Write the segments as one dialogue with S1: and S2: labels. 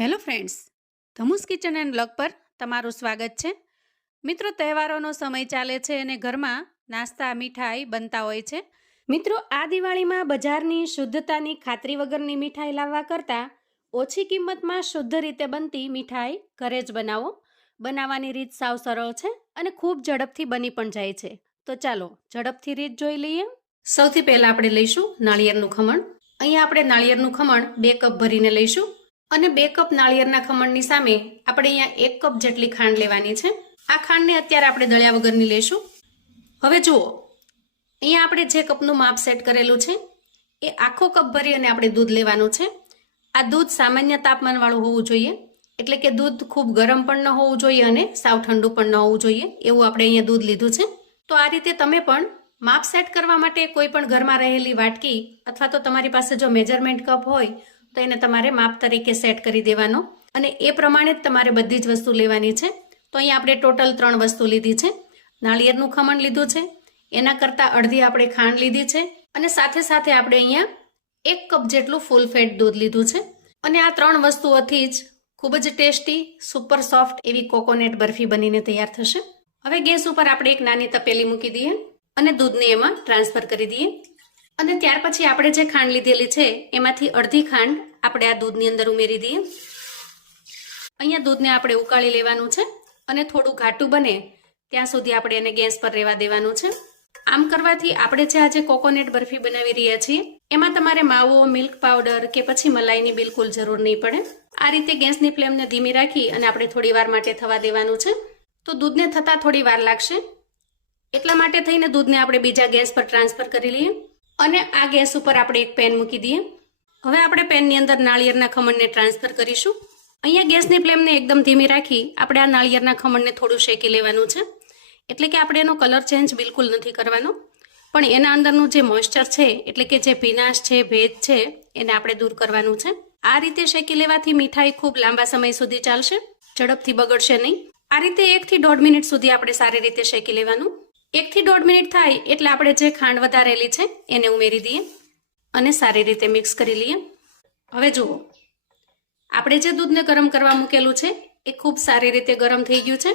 S1: Hello friends ધમુસ kitchen and blog પર તમારું સ્વાગત છે. મિત્રો, તહેવારોનો સમય ચાલે છે અને ઘરમાં નાસ્તા, મીઠાઈ બનતા હોય છે. મિત્રો, આ દિવાળીમાં બજારની શુદ્ધતાની ખાતરી વગરની મીઠાઈ લાવવા કરતાં ઓછી કિંમતમાં શુદ્ધ રીતે બનતી મીઠાઈ ઘરે જ બનાવો. બનાવવાની રીત સાવ સરળ છે અને ખૂબ ઝડપથી બની પણ જાય છે. તો ચાલો, ઝડપથી રીત જોઈ લઈએ. સૌથી પહેલાં આપણે લઈશું નાળિયેરનું ખમણ. અહીંયા આપણે નાળિયેરનું ખમણ બે કપ ભરીને લઈશું. અને બે કપ નાળિયેરના ખમણની સામે આપણે અહીંયા એક કપ જેટલી ખાંડ લેવાની છે. આ ખાંડને અત્યારે આપણે દળ્યા વગરની લેશું. હવે જુઓ, અહીંયા આપણે જે કપનું માપ સેટ કરેલું છે, એ આખો કપ ભરી અને આપણે દૂધ લેવાનું છે. આ દૂધ સામાન્ય તાપમાનવાળું હોવું જોઈએ, એટલે કે દૂધ ખૂબ ગરમ પણ ન હોવું જોઈએ અને સાવ ઠંડુ પણ ન હોવું જોઈએ, એવું આપણે અહીંયા દૂધ લીધું છે. તો આ રીતે તમે પણ માપ સેટ કરવા માટે કોઈ પણ ઘરમાં રહેલી વાટકી અથવા તો તમારી પાસે જો મેજરમેન્ટ કપ હોય તો એને તમારે માપ તરીકે સેટ કરી દેવાનો. અને એ પ્રમાણે જ તમારે બધી જ વસ્તુ લેવાની છે. તો અહીંયા આપણે ટોટલ ત્રણ વસ્તુ લીધી છે. નાળિયેરનું ખમણ લીધું છે. એના કરતાં અડધી આપણે ખાંડ લીધી છે. અને સાથે સાથે આપણે અહીંયા એક કપ જેટલું ફૂલ ફેટ દૂધ લીધું છે. અને આ ત્રણ વસ્તુઓથી જ ખૂબ જ ટેસ્ટી સુપર સોફ્ટ એવી કોકોનટ બરફી બનીને તૈયાર થશે. હવે ગેસ ઉપર આપણે એક નાની તપેલી મૂકી દઈએ અને દૂધને એમાં ટ્રાન્સફર કરી દઈએ. અને ત્યાર પછી આપણે જે ખાંડ લીધેલી છે, એમાંથી અડધી ખાંડ આપણે આ દૂધની અંદર ઉમેરી દઈએ. અહીંયા દૂધને આપણે ઉકાળી લેવાનું છે અને થોડું ઘાટું બને ત્યાં સુધી આપણે એને ગેસ પર રહેવા દેવાનું છે. આમ કરવાથી આપણે જે આજે કોકોનટ બરફી બનાવી રહ્યા છીએ, એમાં તમારે માવો, મિલ્ક પાવડર કે પછી મલાઈની બિલકુલ જરૂર નહીં પડે. આ રીતે ગેસની ફ્લેમને ધીમી રાખી અને આપણે થોડી વાર માટે થવા દેવાનું છે. તો દૂધને થતાં થોડી વાર લાગશે. એટલા માટે થઈને દૂધને આપણે બીજા ગેસ પર ટ્રાન્સફર કરી લઈએ. અને આ ગેસ ઉપર આપણે એક પેન મૂકી દઈએ. હવે આપણે પેનની અંદર નાળિયેરના ખમણને ટ્રાન્સફર કરીશું. અહીંયા ગેસની ફ્લેમને એકદમ ધીમી રાખી આપણે આ નાળિયેરના ખમણને થોડું શેકી લેવાનું છે. એટલે કે આપણે એનો કલર ચેન્જ બિલકુલ નથી કરવાનો. પણ એના અંદરનું જે મોઇસ્ચર છે, એટલે કે જે ભીનાશ છે, ભેજ છે, એને આપણે દૂર કરવાનું છે. આ રીતે શેકી લેવાથી મીઠાઈ ખૂબ લાંબા સમય સુધી ચાલશે. ઝડપથી બગડશે નહીં. આ રીતે એકથી દોઢ મિનિટ સુધી આપણે સારી રીતે શેકી લેવાનું. એકથી દોઢ મિનિટ થાય એટલે આપણે જે ખાંડ વધારેલી છે, એને ઉમેરી દઈએ અને સારી રીતે મિક્સ કરી લઈએ. હવે જુઓ, આપણે જે દૂધને ગરમ કરવા મૂકેલું છે, એ ખૂબ સારી રીતે ગરમ થઈ ગયું છે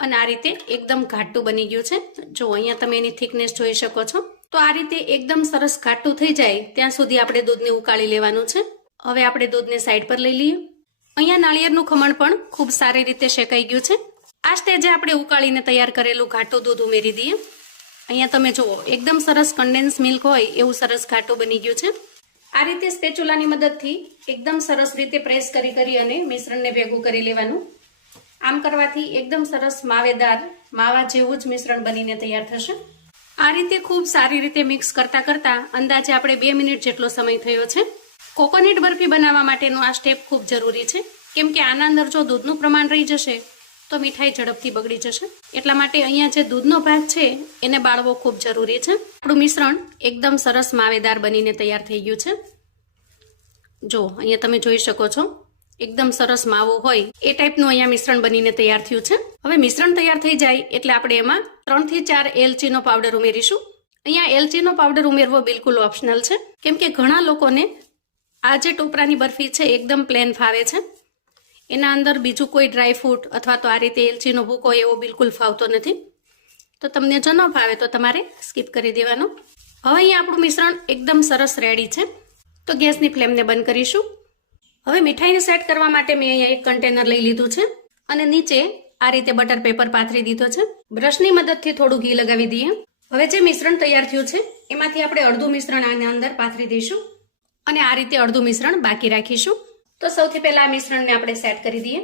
S1: અને આ રીતે એકદમ ઘાટું બની ગયું છે. જો અહીંયા તમે એની થિકનેસ જોઈ શકો છો, તો આ રીતે એકદમ સરસ ઘાટું થઈ જાય ત્યાં સુધી આપણે દૂધને ઉકાળી લેવાનું છે. હવે આપણે દૂધને સાઈડ પર લઈ લઈએ. અહીંયા નાળિયેરનું ખમણ પણ ખૂબ સારી રીતે શેકાઈ ગયું છે. આ સ્ટેજે આપણે ઉકાળીને તૈયાર કરેલું ઘાટું દૂધ ઉમેરી દઈએ. અહીંયા તમે જુઓ, એકદમ સરસ કન્ડેન્સ મિલ્ક હોય એવું સરસ ઘાટું બની ગયું છે. આ રીતે સ્પેચ્યુલાની મદદથી એકદમ સરસ રીતે પ્રેસ કરી કરી અને મિશ્રણને ભેગું કરી લેવાનું. આમ કરવાથી એકદમ સરસ માવેદાર, માવા જેવું જ મિશ્રણ બનીને તૈયાર થશે. આ રીતે ખૂબ સારી રીતે મિક્સ કરતા કરતા અંદાજે આપણે બે મિનિટ જેટલો સમય થયો છે. કોકોનટ બરફી બનાવવા માટેનો આ સ્ટેપ ખૂબ જરૂરી છે. કેમ કે આના અંદર જો દૂધનું પ્રમાણ રહી જશે તો મીઠાઈ ઝડપથી બગડી જશે. એટલા માટે અહીંયા જે દૂધનો ભાગ છે, એને બાળવો ખૂબ જરૂરી છે. આપણું મિશ્રણ એકદમ સરસ માવેદાર બનીને તૈયાર થઈ ગયું છે. જો, અહીંયા તમે જોઈ શકો છો. એકદમ સરસ માવો હોય. એ ટાઈપનું અહીંયા મિશ્રણ બનીને તૈયાર થયું છે. હવે મિશ્રણ તૈયાર થઈ જાય એટલે આપણે એમાં ત્રણથી ચાર એલચીનો પાવડર ઉમેરીશું. અહીંયા એલચીનો પાવડર ઉમેરવો બિલકુલ ઓપ્શનલ છે. કેમ કે ઘણા લોકોને આ જે ટોપરાની બરફી છે, એકદમ પ્લેન ફાવે છે. એના અંદર બીજું કોઈ ડ્રાય ફ્રૂટ અથવા તો આ રીતે એલચીનો ભૂકો એવો બિલકુલ ફાવતો નથી. તો તમને જો ન ફાવે તો તમારે સ્કીપ કરી દેવાનું. હવે અહીંયા આપણું મિશ્રણ એકદમ સરસ રેડી છે. તો ગેસની ફ્લેમને બંધ કરીશું. હવે મીઠાઈને સેટ કરવા માટે મેં અહીંયા એક કન્ટેનર લઈ લીધું છે અને નીચે આ રીતે બટર પેપર પાથરી દીધો છે. બ્રશની મદદથી થોડું ઘી લગાવી દઈએ. હવે જે મિશ્રણ તૈયાર થયું છે, એમાંથી આપણે અડધું મિશ્રણ આની અંદર પાથરી દઈશું અને આ રીતે અડધું મિશ્રણ બાકી રાખીશું. તો સૌથી પહેલા આ મિશ્રણને આપણે સેટ કરી દઈએ.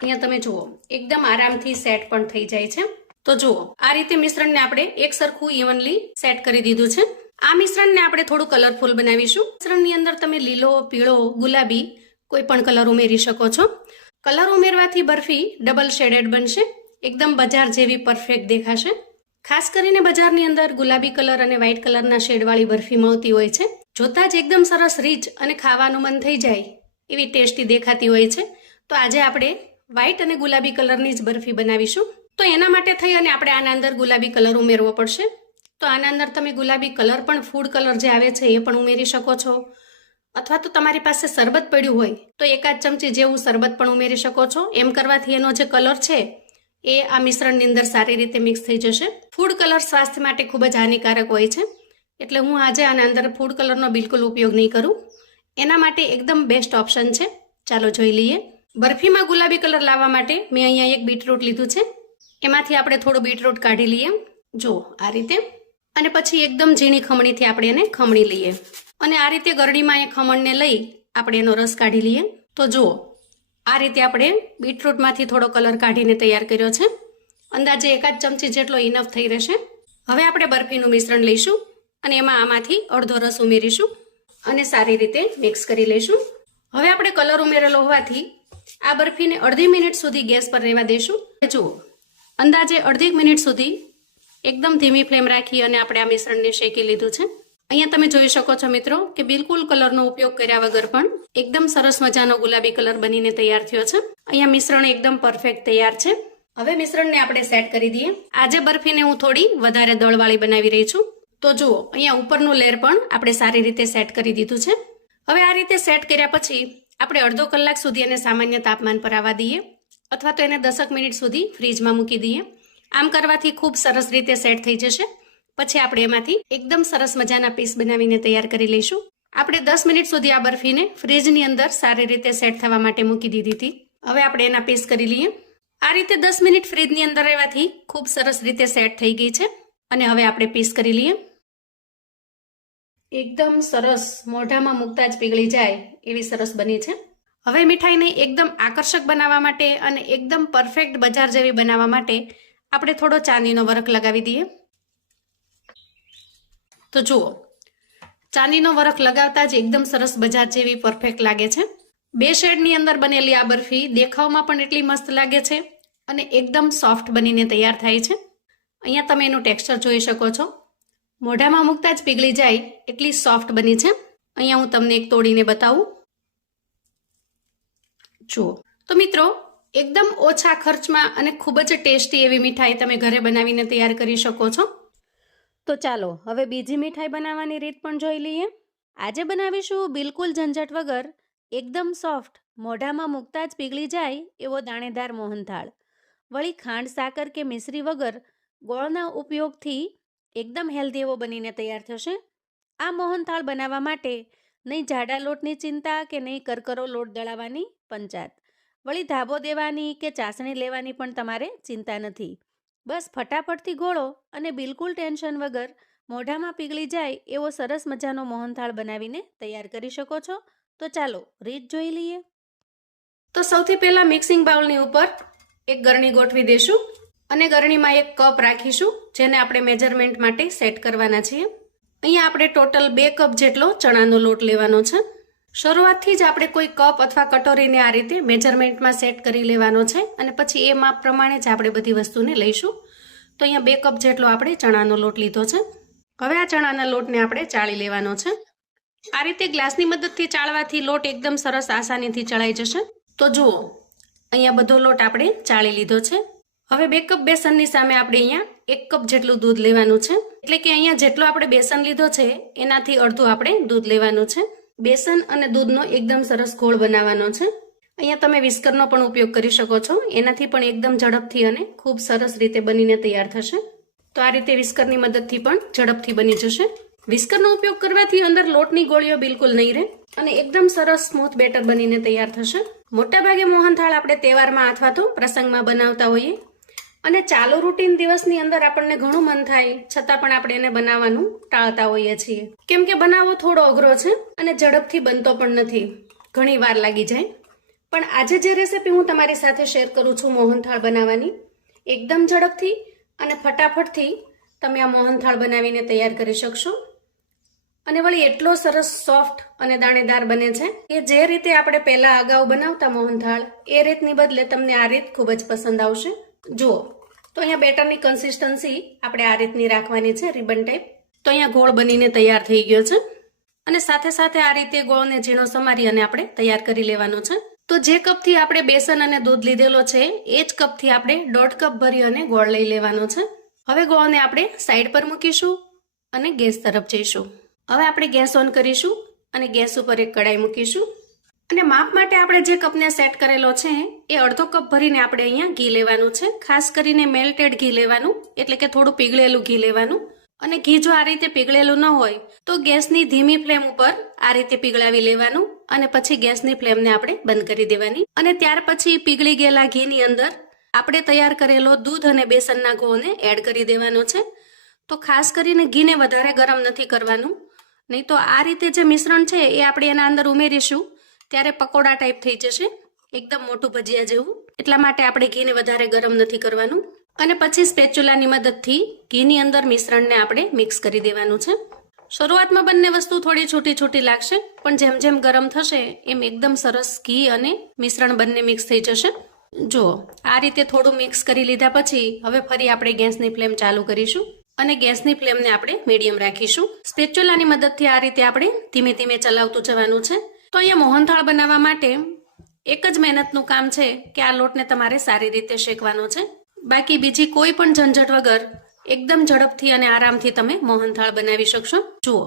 S1: અહીંયા તમે જુઓ, એકદમ આરામથી સેટ પણ થઈ જાય છે. તો જુઓ, આ રીતે મિશ્રણને આપણે એક સરખું ઇવનલી સેટ કરી દીધું છે. આ મિશ્રણને આપણે થોડું કલરફુલ બનાવીશું. મિશ્રણની અંદર તમે લીલો, પીળો, ગુલાબી કોઈ પણ કલર ઉમેરી શકો છો. કલર ઉમેરવાથી બરફી ડબલ શેડેડ બનશે. એકદમ બજાર જેવી પરફેક્ટ દેખાશે. ખાસ કરીને બજારની અંદર ગુલાબી કલર અને વ્હાઇટ કલરના શેડવાળી બરફી મળતી હોય છે. જોતાં જ એકદમ સરસ રીચ અને ખાવાનું મન થઈ જાય. એવી ટેસ્ટી દેખાતી હોય છે. તો આજે આપણે વ્હાઇટ અને ગુલાબી કલરની જ બરફી બનાવીશું. તો એના માટે થઈ અને આપણે આના અંદર ગુલાબી કલર ઉમેરવો પડશે. તો આના અંદર તમે ગુલાબી કલર પણ ફૂડ કલર જે આવે છે એ પણ ઉમેરી શકો છો. અથવા તો તમારી પાસે શરબત પડ્યું હોય, તો એકાદ ચમચી જેવું શરબત પણ ઉમેરી શકો છો. એમ કરવાથી એનો જે કલર છે એ આ મિશ્રણની અંદર સારી રીતે મિક્સ થઈ જશે. ફૂડ કલર સ્વાસ્થ્ય માટે ખૂબ જ હાનિકારક હોય છે. એટલે હું આજે આના અંદર ફૂડ કલરનો બિલકુલ ઉપયોગ નહીં કરું. એના માટે એકદમ બેસ્ટ ઓપ્શન છે. ચાલો જોઈ લઈએ. બરફીમાં ગુલાબી કલર લાવવા માટે મેં અહીંયા એક બીટરૂટ લીધું છે. એમાંથી આપણે થોડું બીટરૂટ કાઢી લઈએ. જો, આ રીતે. અને પછી એકદમ ઝીણી ખમણીથી આપણે એને ખમણી લઈએ. અને આ રીતે ગરડીમાં એ ખમણને લઈ આપણે એનો રસ કાઢી લઈએ. તો જુઓ આ રીતે આપણે બીટરૂટમાંથી થોડો કલર કાઢીને તૈયાર કર્યો છે. અંદાજે એકાદ ચમચી જેટલો ઇનફ થઈ રહેશે. હવે આપણે બરફીનું મિશ્રણ લઈશું અને એમાં આમાંથી અડધો રસ ઉમેરીશું. અને સારી રીતે મિક્સ કરી લઈશું. હવે આપણે કલર ઉમેરેલો હોવાથી આ બરફીને અડધી મિનિટ સુધી ગેસ પર રહેવા દઈશું જુઓ, અંદાજે અડધી મિનિટ સુધી એકદમ ધીમી ફ્લેમ રાખી અને આપણે આ મિશ્રણને શેકી લીધું છે. અહીંયા તમે જોઈ શકો છો મિત્રો કે બિલકુલ કલરનો ઉપયોગ કર્યા વગર પણ એકદમ સરસ મજાનો ગુલાબી કલર બનીને તૈયાર થયો છે. અહીંયા મિશ્રણ એકદમ પરફેક્ટ તૈયાર છે. હવે મિશ્રણને આપણે સેટ કરી દઈએ. આજે બરફીને હું થોડી વધારે દળવાળી બનાવી રહી છું. તો જુઓ, અહીંયા ઉપરનું લેર પણ આપણે સારી રીતે સેટ કરી દીધું છે. હવે આ રીતે સેટ કર્યા પછી આપણે અડધો કલાક સુધી એને સામાન્ય તાપમાન પર આવવા દઈએ અથવા તો એને દસક મિનિટ સુધી ફ્રીજમાં મૂકી દઈએ. આમ કરવાથી ખૂબ સરસ રીતે સેટ થઈ જશે. પછી આપણે એમાંથી એકદમ સરસ મજાના પીસ બનાવીને તૈયાર કરી લઈશું. આપણે દસ મિનિટ સુધી આ બરફીને ફ્રીજની અંદર સારી રીતે સેટ થવા માટે મૂકી દીધી હતી. હવે આપણે એના પીસ કરી લઈએ. આ રીતે દસ મિનિટ ફ્રીજની અંદર રહેવાથી ખૂબ સરસ રીતે સેટ થઈ ગઈ છે. અને હવે આપણે પીસ કરી લઈએ. એકદમ સરસ મોઢામાં મૂકતા જ પીગળી જાય એવી સરસ બની છે. હવે મીઠાઈને એકદમ આકર્ષક બનાવવા માટે અને એકદમ પરફેક્ટ બજાર જેવી બનાવવા માટે આપણે થોડો ચાંદીનો વરખ લગાવી દઈએ. તો જુઓ, ચાંદીનો વરખ લગાવતા જ એકદમ સરસ બજાર જેવી પરફેક્ટ લાગે છે. બે શેડની અંદર બનેલી આ બરફી દેખાવમાં પણ એટલી મસ્ત લાગે છે અને એકદમ સોફ્ટ બનીને તૈયાર થાય છે. અહીંયા તમે એનું ટેક્સચર જોઈ શકો છો. મોઢામાં મૂકતા જ પીગળી જાય એટલી સોફ્ટ બની છે. અહીંયા હું તમને એક તોડીને બતાવું. જુઓ. તો મિત્રો, એકદમ ઓછા ખર્ચમાં અને ખૂબ જ ટેસ્ટી એવી મીઠાઈ તમે ઘરે બનાવીને તૈયાર કરી શકો છો. તો ચાલો, હવે બીજી મીઠાઈ બનાવવાની રીત પણ જોઈ લઈએ. આજે બનાવીશું બિલકુલ ઝંઝટ વગર, એકદમ સોફ્ટ, મોઢામાં મૂકતા જ પીગળી જાય એવો દાણેદાર મોહનથાળ. વળી ખાંડ, સાકર કે મિશ્રી વગર ગોળના ઉપયોગથી એકદમ હેલ્ધી એવો બનીને તૈયાર થશે? આ મોહનથાળ બનાવવા માટે નહીં જાડા લોટની ચિંતા કે નહીં કરકરો લોટ દળાવવાની પંચાત વળી ધાબો દેવાની કે ચાસણી લેવાની પણ તમારે ચિંતા નથી. બસ ફટાફટથી ગોળો અને બિલકુલ ટેન્શન વગર મોઢામાં પીગળી જાય એવો સરસ મજાનો મોહનથાળ બનાવીને તૈયાર કરી શકો છો. તો ચાલો રીત જોઈ લઈએ. તો સૌથી પહેલાં મિક્સિંગ બાઉલની ઉપર એક ગરણી ગોઠવી દઈશું અને ગરણીમાં એક કપ રાખીશું, જેને આપણે મેજરમેન્ટ માટે સેટ કરવાના છીએ. અહીંયા આપણે ટોટલ બે કપ જેટલો ચણાનો લોટ લેવાનો છે. શરૂઆતથી જ આપણે કોઈ કપ અથવા કટોરીને આ રીતે મેજરમેન્ટમાં સેટ કરી લેવાનો છે અને પછી એ માપ પ્રમાણે જ આપણે બધી વસ્તુને લઈશું. તો અહીંયા બે કપ જેટલો આપણે ચણાનો લોટ લીધો છે. હવે આ ચણાના લોટને આપણે ચાળી લેવાનો છે. આ રીતે ગ્લાસની મદદથી ચાળવાથી લોટ એકદમ સરસ આસાનીથી ચડાઈ જશે. તો જુઓ, અહીંયા બધો લોટ આપણે ચાળી લીધો છે. હવે બે કપ બેસનની સામે આપણે અહીંયા એક કપ જેટલું દૂધ લેવાનું છે. એટલે કે અહીંયા જેટલો આપણે બેસન લીધો છે, એનાથી અડધું આપણે દૂધ લેવાનું છે. બેસન અને દૂધનો એકદમ સરસ ઘોળ બનાવવાનો છે. અહીંયા તમે વિસ્કરનો પણ ઉપયોગ કરી શકો છો. એનાથી પણ એકદમ ઝડપથી અને ખૂબ સરસ રીતે બનીને તૈયાર થશે. તો આ રીતે વિસ્કરની મદદથી પણ ઝડપથી બની જશે. વિસ્કરનો ઉપયોગ કરવાથી અંદર લોટની ગોળીઓ બિલકુલ નહીં રહે અને એકદમ સરસ સ્મૂથ બેટર બનીને તૈયાર થશે. મોટાભાગે મોહનથાળ આપણે તહેવારમાં અથવા તો પ્રસંગમાં બનાવતા હોઈએ. અને ચાલુ રૂટીન દિવસની અંદર આપણને ઘણું મન થાય, છતાં પણ આપણે એને બનાવવાનું ટાળતા હોઈએ છીએ. કેમ કે બનાવવો થોડો અઘરો છે અને ઝડપથી બનતો પણ નથી. ઘણી વાર લાગી જાય. પણ આજે જે રેસીપી હું તમારી સાથે શેર કરું છું મોહનથાળ બનાવવાની, એકદમ ઝડપથી અને ફટાફટથી તમે આ મોહનથાળ બનાવીને તૈયાર કરી શકશો. અને વળી એટલો સરસ સોફ્ટ અને દાણેદાર બને છે કે જે રીતે આપણે પહેલા અગાઉ બનાવતા મોહનથાળ એ રીતની બદલે તમને આ રીત ખૂબ જ પસંદ આવશે. જુઓ, તો અહીંયા બેટરની કન્સિસ્ટન્સી આપણે આ રીતની રાખવાની છે રિબન ટાઈપ તો અહીંયા ગોળ બનીને તૈયાર થઈ ગયો છે. અને સાથે સાથે આ રીતે ગોળને ઝીણો સમારી અને આપણે તૈયાર કરી લેવાનો છે. તો જે કપથી આપણે બેસન અને દૂધ લીધેલો છે, એ જ કપથી આપણે દોઢ કપ ભરી અને ગોળ લઈ લેવાનો છે. હવે ગોળને આપણે સાઈડ પર મૂકીશું અને ગેસ તરફ જઈશું. હવે આપણે ગેસ ઓન કરીશું અને ગેસ ઉપર એક કડાઈ મૂકીશું. અને માપ માટે આપણે જે કપને સેટ કરેલો છે, એ અડધો કપ ભરીને આપણે અહીંયા ઘી લેવાનું છે. ખાસ કરીને મેલ્ટેડ ઘી લેવાનું, એટલે કે થોડું પીગળેલું ઘી લેવાનું. અને ઘી જો આ રીતે પીગળેલું ન હોય, તો ગેસની ધીમી ફ્લેમ ઉપર આ રીતે પીગળાવી લેવાનું અને પછી ગેસની ફ્લેમને આપણે બંધ કરી દેવાની. અને ત્યાર પછી પીગળી ગયેલા ઘીની અંદર આપણે તૈયાર કરેલો દૂધ અને બેસનના ઘોને એડ કરી દેવાનો છે. તો ખાસ કરીને ઘીને વધારે ગરમ નથી કરવાનું. નહીં તો આ રીતે જે મિશ્રણ છે, એ આપણે એના અંદર ઉમેરીશું. ત્યારે પકોડા ટાઈપ થઈ જશે, એકદમ મોટું ભજીયા જેવું. એટલા માટે આપણે ઘીને વધારે ગરમ નથી કરવાનું. અને પછી સ્પેચ્યુલાની મદદથી ઘીની અંદર મિશ્રણને આપણે મિક્સ કરી દેવાનું છે. શરૂઆતમાં બંને વસ્તુ થોડી છૂટી છૂટી લાગશે, પણ જેમ જેમ ગરમ થશે, એમ એકદમ સરસ ઘી અને મિશ્રણ બંને મિક્સ થઈ જશે. જો આ રીતે થોડું મિક્સ કરી લીધા પછી હવે ફરી આપણે ગેસની ફ્લેમ ચાલુ કરીશું અને ગેસની ફ્લેમને આપણે મીડિયમ રાખીશું. સ્પેચ્યુલાની મદદથી આ રીતે આપણે ધીમે ધીમે ચલાવતું જવાનું છે. તો અહીંયા મોહનથાળ બનાવવા માટે એક જ મહેનતનું કામ છે કે આ લોટને તમારે સારી રીતે શેકવાનો છે. બાકી બીજી કોઈ પણ ઝંઝટ વગર એકદમ ઝડપથી અને આરામથી તમે મોહનથાળ બનાવી શકશો. જુઓ,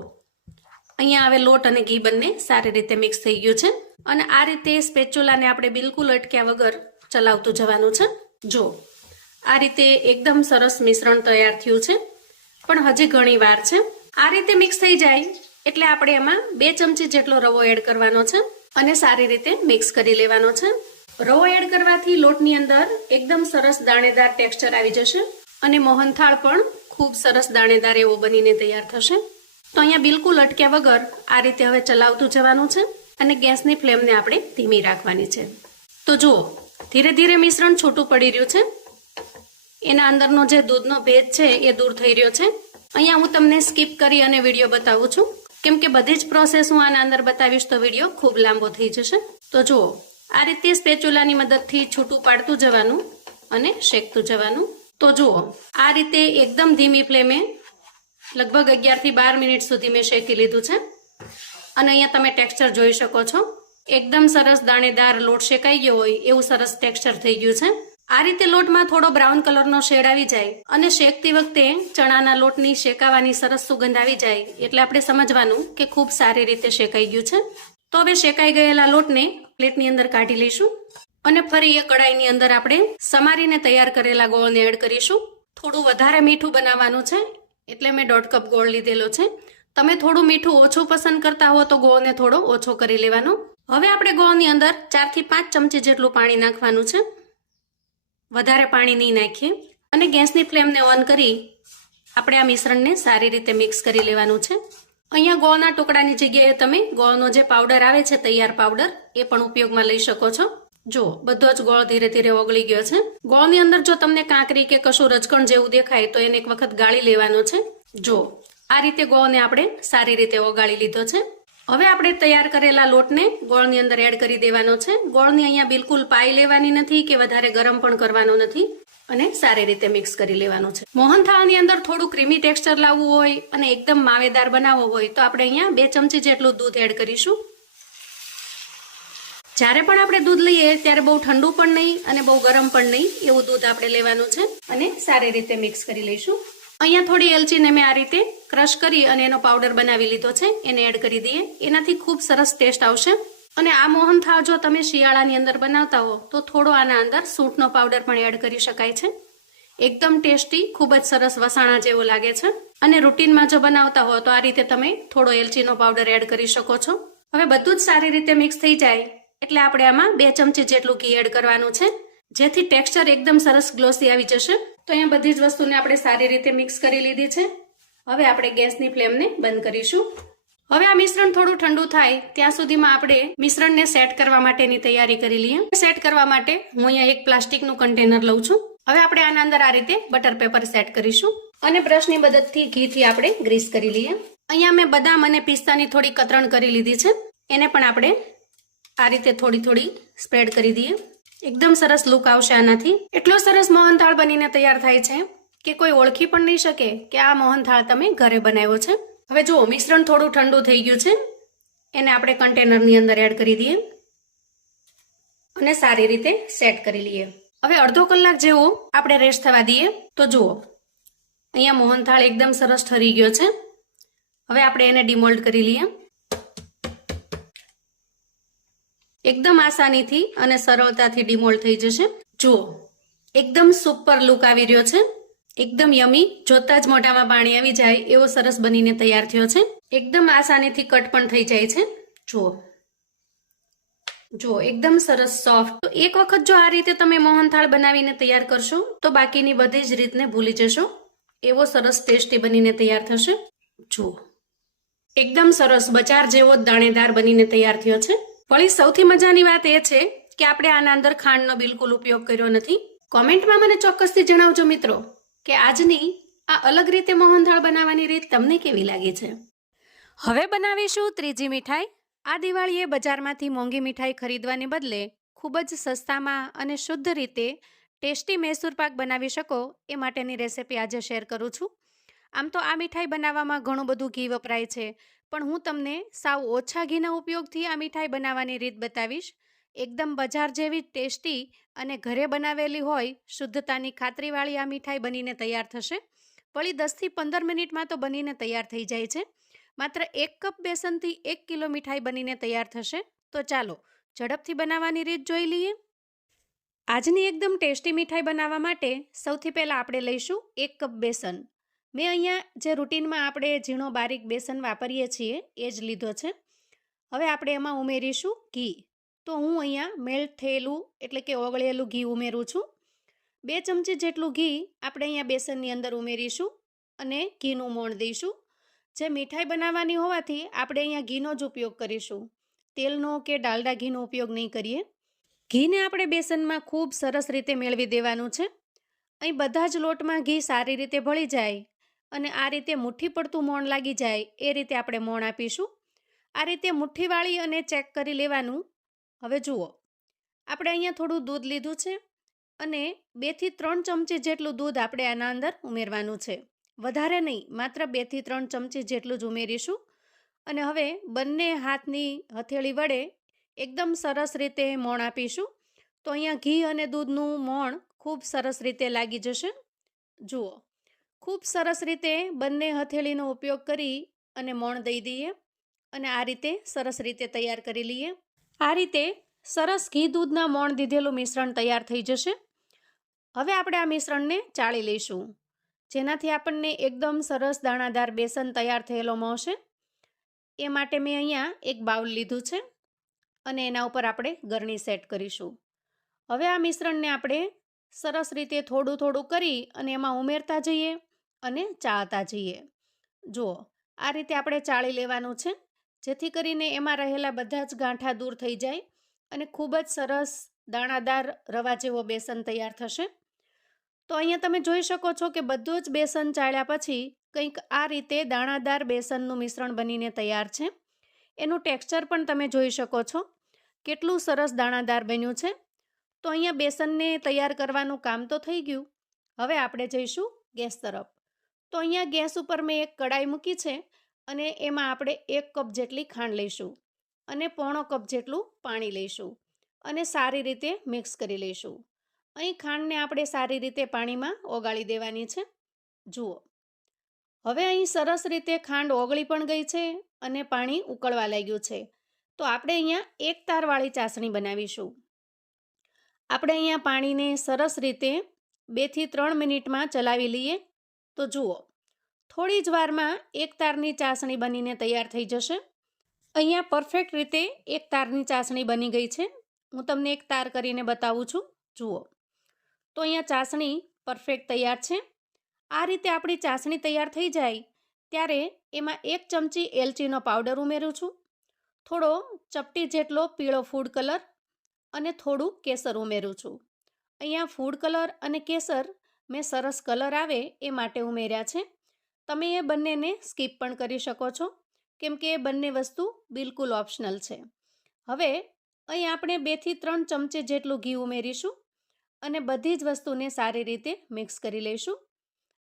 S1: અહીંયા હવે લોટ અને ઘી બંને સારી રીતે મિક્સ થઈ ગયું છે અને આ રીતે સ્પેચ્યુલાને આપણે બિલકુલ અટક્યા વગર ચલાવતું જવાનું છે. જુઓ, આ રીતે એકદમ સરસ મિશ્રણ તૈયાર થયું છે, પણ હજી ઘણી વાર છે. આ રીતે મિક્સ થઈ જાય એટલે આપણે એમાં બે ચમચી જેટલો રવો એડ કરવાનો છે અને સારી રીતે મિક્સ કરી લેવાનો છે. રવો એડ કરવાથી લોટની અંદર એકદમ સરસ દાણેદાર ટેક્સચર આવી જશે અને મોહનથાળ પણ ખૂબ સરસ દાણેદાર એવો બનીને તૈયાર થશે. તો અહીંયા બિલકુલ અટક્યા વગર આ રીતે હવે ચલાવતું જવાનું છે અને ગેસની ફ્લેમને આપણે ધીમી રાખવાની છે. તો જુઓ, ધીરે ધીરે મિશ્રણ છૂટું પડી રહ્યું છે. એના અંદરનો જે દૂધનો ભેજ છે એ દૂર થઈ રહ્યો છે. અહીંયા હું તમને સ્કીપ કરી અને વીડિયો બતાવું છું. કેમ કે બધી જ પ્રોસેસ હું આના અંદર બતાવીશ તો વીડિયો ખૂબ લાંબો થઈ જશે. તો જુઓ, આ રીતે સ્પેચ્યુલાની મદદથી છૂટું પાડતું જવાનું અને શેકતું જવાનું. તો જુઓ, આ રીતે એકદમ ધીમી ફ્લેમે લગભગ અગિયારથી બાર મિનિટ સુધી મેં શેકી લીધું છે. અને અહીંયા તમે ટેક્સચર જોઈ શકો છો. એકદમ સરસ દાણેદાર લોટ શેકાઈ ગયો હોય એવું સરસ ટેક્સચર થઈ ગયું છે. આ રીતે લોટમાં થોડો બ્રાઉન કલરનો શેડ આવી જાય અને શેકતી વખતે ચણાના લોટની શેકાવાની સરસ સુગંધ આવી જાય. એટલે આપણે સમજવાનું કે ખૂબ સારી રીતે શેકાઈ ગયું છે. તો હવે શેકાઈ ગયેલા લોટને પ્લેટની અંદર કાઢી લઈશું અને ફરી એ કડાઈની અંદર આપણે સમારીને તૈયાર કરેલા ગોળને એડ કરીશું. થોડું વધારે મીઠું બનાવવાનું છે. એટલે મેં દોઢ કપ ગોળ લીધેલો છે. તમે થોડું મીઠું ઓછું પસંદ કરતા હો તો ગોળને થોડો ઓછો કરી લેવાનો. હવે આપણે ગોળની અંદર ચારથી પાંચ ચમચી જેટલું પાણી નાખવાનું છે. વધારે પાણી નહીં નાખીએ અને ગેસની ફ્લેમને ઓન કરી આપણે આ મિશ્રણને સારી રીતે મિક્સ કરી લેવાનું છે. અહીંયા ગોળના ટુકડાની જગ્યાએ તમે ગોળનો જે પાવડર આવે છે, તૈયાર પાવડર, એ પણ ઉપયોગમાં લઈ શકો છો. જો, બધો જ ગોળ ધીરે ધીરે ઓગળી ગયો છે. ગોળની અંદર જો તમને કાંકરી કે કશું રજકણ જેવું દેખાય તો એને એક વખત ગાળી લેવાનો છે. જો, આ રીતે ગોળને આપણે સારી રીતે ઓગાળી લીધો છે. હવે આપણે તૈયાર કરેલા લોટને ગોળની અંદર એડ કરી દેવાનો છે. ગોળની અહીંયા બિલકુલ પાઈ લેવાની નથી કે વધારે ગરમ પણ કરવાનો નથી અને સારી રીતે મિક્સ કરી લેવાનું છે. મોહનથાળની અંદર થોડું ક્રીમી ટેક્સચર લાવવું હોય અને એકદમ માવેદાર બનાવવો હોય તો આપણે અહીંયા બે ચમચી જેટલું દૂધ એડ કરીશું. જ્યારે પણ આપણે દૂધ લઈએ ત્યારે બહુ ઠંડુ પણ નહીં અને બહુ ગરમ પણ નહીં એવું દૂધ આપણે લેવાનું છે અને સારી રીતે મિક્સ કરી લઈશું. અહીંયા થોડી એલચીને મેં આ રીતે ક્રશ કરી અને એનો પાવડર બનાવી લીધો છે. એને એડ કરી દઈએ. એનાથી ખૂબ સરસ ટેસ્ટ આવશે. અને આ મોહન થાવ જો તમે શિયાળાની અંદર બનાવતા હો, તો થોડો આના અંદર સૂંઠનો પાવડર પણ એડ કરી શકાય છે. એકદમ ટેસ્ટી, ખૂબ જ સરસ વસાણા જેવો લાગે છે. અને રૂટીનમાં જો બનાવતા હો, તો આ રીતે તમે થોડો એલચીનો પાવડર એડ કરી શકો છો. હવે બધું જ સારી રીતે મિક્સ થઈ જાય. એટલે આપણે આમાં બે ચમચી જેટલું ઘી એડ કરવાનું છે. જેથી ટેક્સચર એકદમ સરસ ગ્લોસી આવી જશે. તો અહીંયા બધી જ વસ્તુને આપણે સારી રીતે મિક્સ કરી લીધી છે. હવે આપણે ગેસની ફ્લેમને બંધ કરીશું. હવે આ મિશ્રણ થોડું ઠંડુ થાય ત્યાં સુધીમાં આપણે મિશ્રણને સેટ કરવા માટેની તૈયારી કરી લઈએ. સેટ કરવા માટે હું અહીંયા એક પ્લાસ્ટિકનું કન્ટેનર લઉં છું. હવે આપણે આના અંદર આ રીતે બટર પેપર સેટ કરીશું. અને બ્રશની મદદથી ઘીથી આપણે ગ્રીસ કરી લઈએ. અહીંયા મેં બદામ અને પિસ્તાની થોડી કતરણ કરી લીધી છે. એને પણ આપણે આ રીતે થોડી થોડી સ્પ્રેડ કરી દઈએ. એકદમ સરસ લુક આવશે આનાથી. એટલો સરસ મોહનથાળ બનીને તૈયાર થાય છે કે કોઈ ઓળખી પણ નહીં શકે કે આ મોહનથાળ તમે ઘરે બનાવ્યો છે. હવે જુઓ, મિશ્રણ થોડું ઠંડુ થઈ ગયું છે. એને આપણે કન્ટેનરની અંદર એડ કરી દઈએ. અને સારી રીતે સેટ કરી લઈએ. હવે અડધો કલાક જેવું આપણે રેસ્ટ થવા દઈએ. તો જુઓ, અહીંયા મોહનથાળ એકદમ સરસ ઠરી ગયો છે. હવે આપણે એને ડિમોલ્ડ કરી લઈએ. એકદમ આસાનીથી અને સરળતાથી ડિમોલ્ડ થઈ જશે. જુઓ, એકદમ સુપર લુક આવી રહ્યો છે. એકદમ યમી, જોતા જ મોઢામાં પાણી આવી જાય એવો સરસ બનીને તૈયાર થયો છે. એકદમ આસાનીથી કટ પણ થઈ જાય છે. જુઓ. જુઓ, એકદમ સરસ સોફ્ટ તો એક વખત જો આ રીતે તમે મોહનથાળ બનાવીને તૈયાર કરશો, તો બાકીની બધી જ રીતને ભૂલી જશો. એવો સરસ ટેસ્ટી બનીને તૈયાર થશે. જુઓ. એકદમ સરસ બજાર જેવો દાણેદાર બનીને તૈયાર થયો છે. વળી સૌથી મજાની વાત એ છે કે આપણે આના અંદર ખાંડનો બિલકુલ ઉપયોગ કર્યો નથી. કોમેન્ટમાં મને ચોક્કસથી જણાવજો મિત્રો કે આજની આ અલગ રીતે મોહનથાળ બનાવવાની રીત તમને કેવી લાગી છે? હવે બનાવીશું ત્રીજી મીઠાઈ. આ દિવાળીએ બજારમાંથી મોંઘી મીઠાઈ ખરીદવાને બદલે ખૂબ જ સસ્તામાં અને શુદ્ધ રીતે ટેસ્ટી મૈસૂર પાક બનાવી શકો એ માટેની રેસિપી આજે શેર કરું છું. આમ તો આ મીઠાઈ બનાવવામાં ઘણું બધું ઘી વપરાય છે. પણ હું તમને સાવ ઓછા ઘીના ઉપયોગથી આ મીઠાઈ બનાવવાની રીત બતાવીશ. એકદમ બજાર જેવી ટેસ્ટી અને ઘરે બનાવેલી હોય શુદ્ધતાની ખાતરીવાળી આ મીઠાઈ બનીને તૈયાર થશે. વળી દસથી પંદર મિનિટમાં તો બનીને તૈયાર થઈ જાય છે. માત્ર એક કપ બેસનથી એક કિલો મીઠાઈ બનીને તૈયાર થશે. તો ચાલો, ઝડપથી બનાવવાની રીત જોઈ લઈએ. આજની એકદમ ટેસ્ટી મીઠાઈ બનાવવા માટે સૌથી પહેલાં આપણે લઈશું એક કપ બેસન. મેં અહીંયા જે રૂટીનમાં આપણે ઝીણો બારીક બેસન વાપરીએ છીએ, એ જ લીધો છે. હવે આપણે એમાં ઉમેરીશું ઘી. તો હું અહીંયા મેલ્ટ થયેલું, એટલે કે ઓગળેલું ઘી ઉમેરું છું. બે ચમચી જેટલું ઘી આપણે અહીંયા બેસનની અંદર ઉમેરીશું અને ઘીનું મોણ દઈશું. જે મીઠાઈ બનાવવાની હોવાથી આપણે અહીંયા ઘીનો જ ઉપયોગ કરીશું. તેલનો કે ડાલડા ઘીનો ઉપયોગ નહીં કરીએ. ઘીને આપણે બેસનમાં ખૂબ સરસ રીતે મેળવી દેવાનું છે. અહીં બધા જ લોટમાં ઘી સારી રીતે ભળી જાય અને આ રીતે મુઠ્ઠી પડતું મોણ લાગી જાય, એ રીતે આપણે મોણ આપીશું. આ રીતે મુઠ્ઠી વાળી અને ચેક કરી લેવાનું. હવે જુઓ, આપણે અહીંયા થોડું દૂધ લીધું છે અને બેથી ત્રણ ચમચી જેટલું દૂધ આપણે આના અંદર ઉમેરવાનું છે. વધારે નહીં, માત્ર બેથી ત્રણ ચમચી જેટલું જ ઉમેરીશું. અને હવે બંને હાથની હથેળી વડે એકદમ સરસ રીતે મોણ આપીશું. તો અહીંયા ઘી અને દૂધનું મોણ ખૂબ સરસ રીતે લાગી જશે. જુઓ ખૂબ સરસ રીતે બંને હથેળીનો ઉપયોગ કરી અને મોણ દઈ દઈએ અને આ રીતે સરસ રીતે તૈયાર કરી લઈએ. આ રીતે સરસ ઘી દૂધના મોણ દીધેલું મિશ્રણ તૈયાર થઈ જશે. હવે આપણે આ મિશ્રણને ચાળી લઈશું, જેનાથી આપણને એકદમ સરસ દાણાદાર બેસન તૈયાર થયેલો મળશે. એ માટે મેં અહીંયા એક બાઉલ લીધું છે અને એના ઉપર આપણે ગરણી સેટ કરીશું. હવે આ મિશ્રણને આપણે સરસ રીતે થોડું થોડું કરી અને એમાં ઉમેરતા જઈએ. અને ચાળતા જઈએ. જુઓ, આ રીતે આપણે ચાળી લેવાનું છે. જેથી કરીને એમાં રહેલા બધા જ ગાંઠા દૂર થઈ જાય અને ખૂબ જ સરસ દાણાદાર રવા જેવો બેસન તૈયાર થશે. તો અહીંયા તમે જોઈ શકો છો કે બધું જ બેસન ચાળ્યા પછી કંઈક આ રીતે દાણાદાર બેસનનું મિશ્રણ બનીને તૈયાર છે. એનું ટેક્સચર પણ તમે જોઈ શકો છો. કેટલું સરસ દાણાદાર બન્યું છે. તો અહીંયા બેસનને તૈયાર કરવાનું કામ તો થઈ ગયું. હવે આપણે જઈશું ગેસ તરફ. તો અહીંયા ગેસ ઉપર મેં એક કડાઈ મૂકી છે અને એમાં આપણે એક કપ જેટલી ખાંડ લઈશું અને પોણો કપ જેટલું પાણી લઈશું અને સારી રીતે મિક્સ કરી લઈશું. અહીં ખાંડને આપણે સારી રીતે પાણીમાં ઓગાળી દેવાની છે. જુઓ. હવે અહીં સરસ રીતે ખાંડ ઓગળી પણ ગઈ છે અને પાણી ઉકળવા લાગ્યું છે. તો આપણે અહીંયા એક તારવાળી ચાસણી બનાવીશું. આપણે અહીંયા પાણીને સરસ રીતે બેથી ત્રણ મિનિટમાં ચલાવી લઈએ. તો જુઓ. થોડી જ વારમાં એક તારની ચાસણી બનીને તૈયાર થઈ જશે. અહીંયા પરફેક્ટ રીતે એક તારની ચાસણી બની ગઈ છે. હું તમને એક તાર કરીને બતાવું છું. જુઓ. તો અહીંયા ચાસણી પરફેક્ટ તૈયાર છે. આ રીતે આપણી ચાસણી તૈયાર થઈ જાય ત્યારે એમાં એક ચમચી એલચીનો પાવડર ઉમેરું છું. થોડો ચપટી જેટલો પીળો ફૂડ કલર અને થોડું કેસર ઉમેરું છું. અહીંયા ફૂડ કલર અને કેસર મેં સરસ કલર આવે એ માટે ઉમેર્યા છે. તમે એ બંનેને સ્કીપ પણ કરી શકો છો. કેમ કે એ બંને વસ્તુ બિલકુલ ઓપ્શનલ છે. હવે અહીં આપણે બેથી ત્રણ ચમચી જેટલું ઘી ઉમેરીશું અને બધી જ વસ્તુને સારી રીતે મિક્સ કરી લઈશું.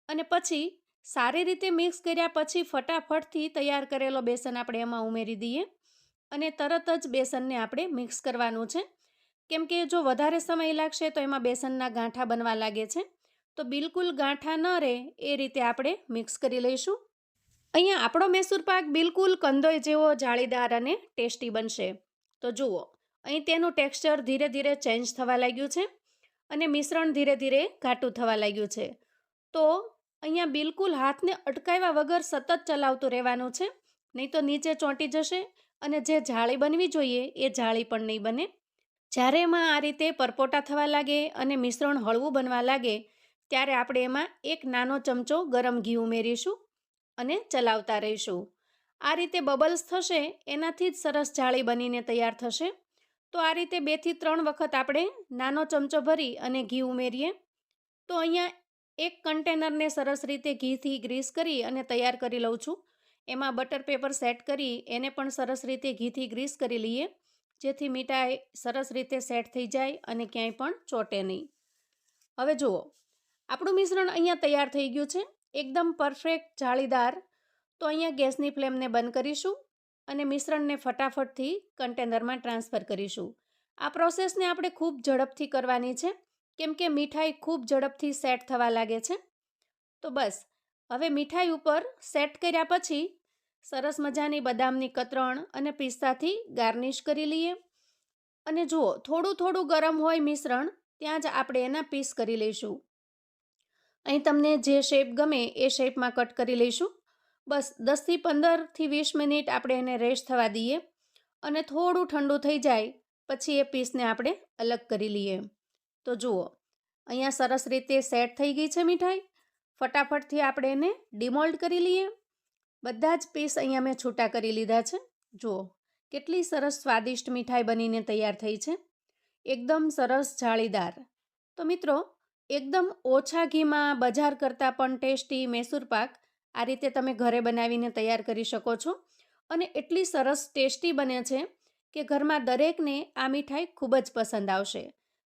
S1: અને પછી સારી રીતે મિક્સ કર્યા પછી ફટાફટથી તૈયાર કરેલો બેસન આપણે એમાં ઉમેરી દઈએ અને તરત જ બેસનને આપણે મિક્સ કરવાનું છે. કેમ કે જો વધારે સમય લાગશે તો એમાં બેસનના ગાંઠા બનવા લાગે છે. તો બિલકુલ ગાંઠા ન રહે એ રીતે આપણે મિક્સ કરી લઈશું. અહીંયા આપણો મૈસૂર પાક બિલકુલ કંદોય જેવો જાળીદાર અને ટેસ્ટી બનશે. તો જુઓ, અહીં તેનું ટેક્સચર ધીરે ધીરે ચેન્જ થવા લાગ્યું છે અને મિશ્રણ ધીરે ધીરે ઘાટું થવા લાગ્યું છે. તો અહીંયા બિલકુલ હાથને અટકાવ્યા વગર સતત ચલાવતું રહેવાનું છે, નહીં તો નીચે ચોંટી જશે અને જે જાળી બનવી જોઈએ એ જાળી પણ નહીં બને. જ્યારે એમાં આ રીતે પરપોટા થવા લાગે અને મિશ્રણ હળવું બનવા લાગે ત્યારે આપણે એમાં એક નાનો ચમચો ગરમ ઘી ઉમેરીશું અને ચલાવતા રહીશું. આ રીતે બબલ્સ થશે, એનાથી જ સરસ જાળી બનીને તૈયાર થશે. તો આ રીતે બેથી ત્રણ વખત આપણે નાનો ચમચો ભરી અને ઘી ઉમેરીએ. તો અહીંયા એક કન્ટેનરને સરસ રીતે ઘીથી ગ્રીસ કરી અને તૈયાર કરી લઉં છું. એમાં બટર પેપર સેટ કરી એને પણ સરસ રીતે ઘીથી ગ્રીસ કરી લઈએ, જેથી મીઠાઈ સરસ રીતે સેટ થઈ જાય અને ક્યાંય પણ ચોટે નહીં. હવે જુઓ આપણું મિશ્રણ અહીંયા તૈયાર થઈ ગયું છે. એકદમ પરફેક્ટ જાળીદાર. તો અહીંયા ગેસની ફ્લેમને બંધ કરીશું અને મિશ્રણને ફટાફટથી કન્ટેનરમાં ટ્રાન્સફર કરીશું. આ પ્રોસેસને આપણે ખૂબ ઝડપથી કરવાની છે. કેમ કે મીઠાઈ ખૂબ ઝડપથી સેટ થવા લાગે છે. તો બસ, હવે મીઠાઈ ઉપર સેટ કર્યા પછી સરસ મજાની બદામની કતરણ અને પિસ્તાથી ગાર્નિશ કરી લઈએ. અને જુઓ, થોડું થોડું ગરમ હોય મિશ્રણ, ત્યાં જ આપણે એના પીસ કરી લઈશું. અહીં તમને જે શેપ ગમે એ શેપમાં કટ કરી લઈશું. બસ દસથી પંદરથી વીસ મિનિટ આપણે એને રેસ્ટ થવા દઈએ અને થોડું ઠંડુ થઈ જાય પછી એ પીસને આપણે અલગ કરી લઈએ. તો જુઓ, અહીંયા સરસ રીતે સેટ થઈ ગઈ છે મીઠાઈ. ફટાફટથી આપણે એને ડિમોલ્ડ કરી લઈએ. બધા જ પીસ અહીંયા મેં છૂટા કરી લીધા છે. જુઓ, કેટલી સરસ સ્વાદિષ્ટ મીઠાઈ બનીને તૈયાર થઈ છે. એકદમ સરસ જાળીદાર. તો મિત્રો એકદમ ઓછા ઘીમાં બજાર કરતાં પણ ટેસ્ટી મૈસૂર પાક આ રીતે તમે ઘરે બનાવીને તૈયાર કરી શકો છો. અને એટલી સરસ ટેસ્ટી બને છે કે ઘરમાં દરેકને આ મીઠાઈ ખૂબ જ પસંદ આવશે.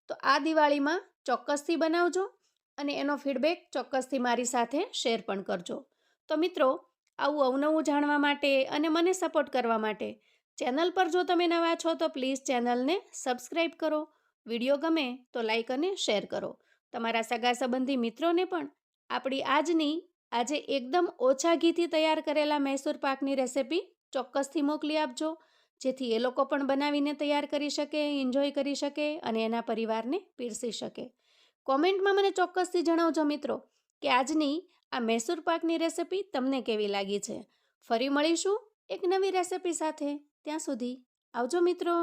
S1: તો આ દિવાળીમાં ચોક્કસથી બનાવજો અને એનો ફીડબેક ચોક્કસથી મારી સાથે શેર પણ કરજો. તો મિત્રો, આવું અવનવું જાણવા માટે અને મને સપોર્ટ કરવા માટે ચેનલ પર જો તમે નવા છો તો પ્લીઝ ચેનલને સબસ્ક્રાઈબ કરો. વીડિયો ગમે તો લાઈક અને શેર કરો. તમારા સગા સંબંધી મિત્રોને પણ આપણી આજની આજે એકદમ ઓછા ઘીથી તૈયાર કરેલા મૈસૂર પાકની રેસિપી ચોક્કસથી મોકલી આપજો. જેથી એ લોકો પણ બનાવીને તૈયાર કરી શકે એન્જોય કરી શકે અને એના પરિવારને પીરસી શકે. કોમેન્ટમાં મને ચોક્કસથી જણાવજો મિત્રો કે આજની આ મૈસૂર પાકની રેસિપી તમને કેવી લાગી છે. ફરી મળીશું એક નવી રેસિપી સાથે. ત્યાં સુધી આવજો મિત્રો.